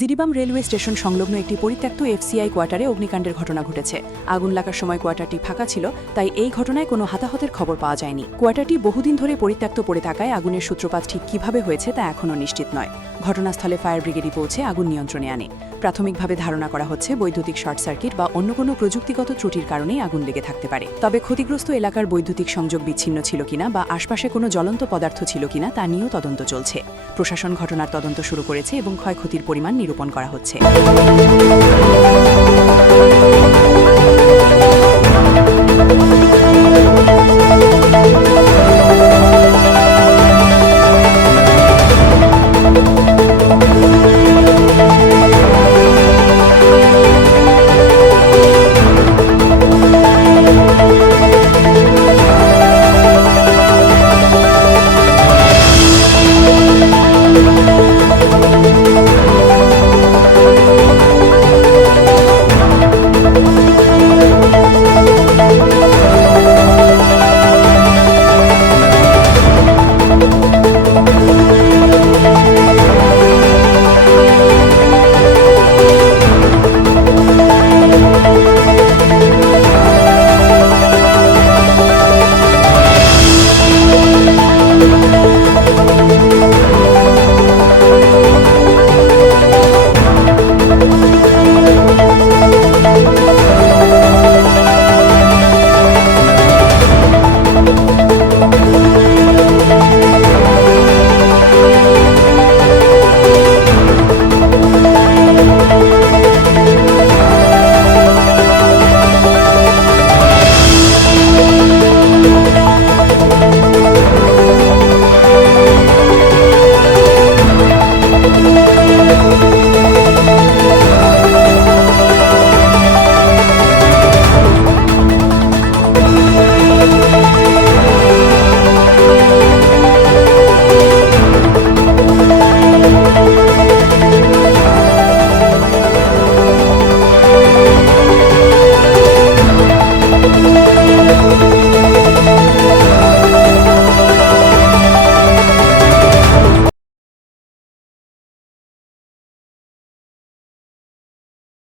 Jiribam railway station সংলগ্ন একটি পরিত্যক্ত এফসিআই কোয়ার্টারে অগ্নিকাণ্ডের ঘটনা ঘটেছে। আগুন লাগার সময় কোয়ার্টারটি ফাঁকা ছিল, তাই এই ঘটনায় কোনো হতাহতের খবর পাওয়া যায়নি। কোয়ার্টারটি বহুদিন ধরে পরিত্যক্ত পড়ে থাকায় আগুনের সূত্রপাত ঠিক কিভাবে হয়েছে তা এখনও নিশ্চিত নয়। ঘটনাস্থলে ফায়ার ব্রিগেডই পৌঁছে আগুন নিয়ন্ত্রণে আনে। প্রাথমিকভাবে ধারণা করা হচ্ছে বৈদ্যুতিক শর্ট সার্কিট বা অন্য কোনো প্রযুক্তিগত ত্রুটির কারণেই আগুন লেগে থাকতে পারে। তবে ক্ষতিগ্রস্ত এলাকার বৈদ্যুতিক সংযোগ বিচ্ছিন্ন ছিল কিনা বা আশপাশে কোনো জ্বলন্ত পদার্থ ছিল কিনা তা নিয়েও তদন্ত চলছে। প্রশাসন ঘটনার তদন্ত শুরু করেছে এবং ক্ষয়ক্ষতির পরিমাণ নিরূপণ করা হচ্ছে।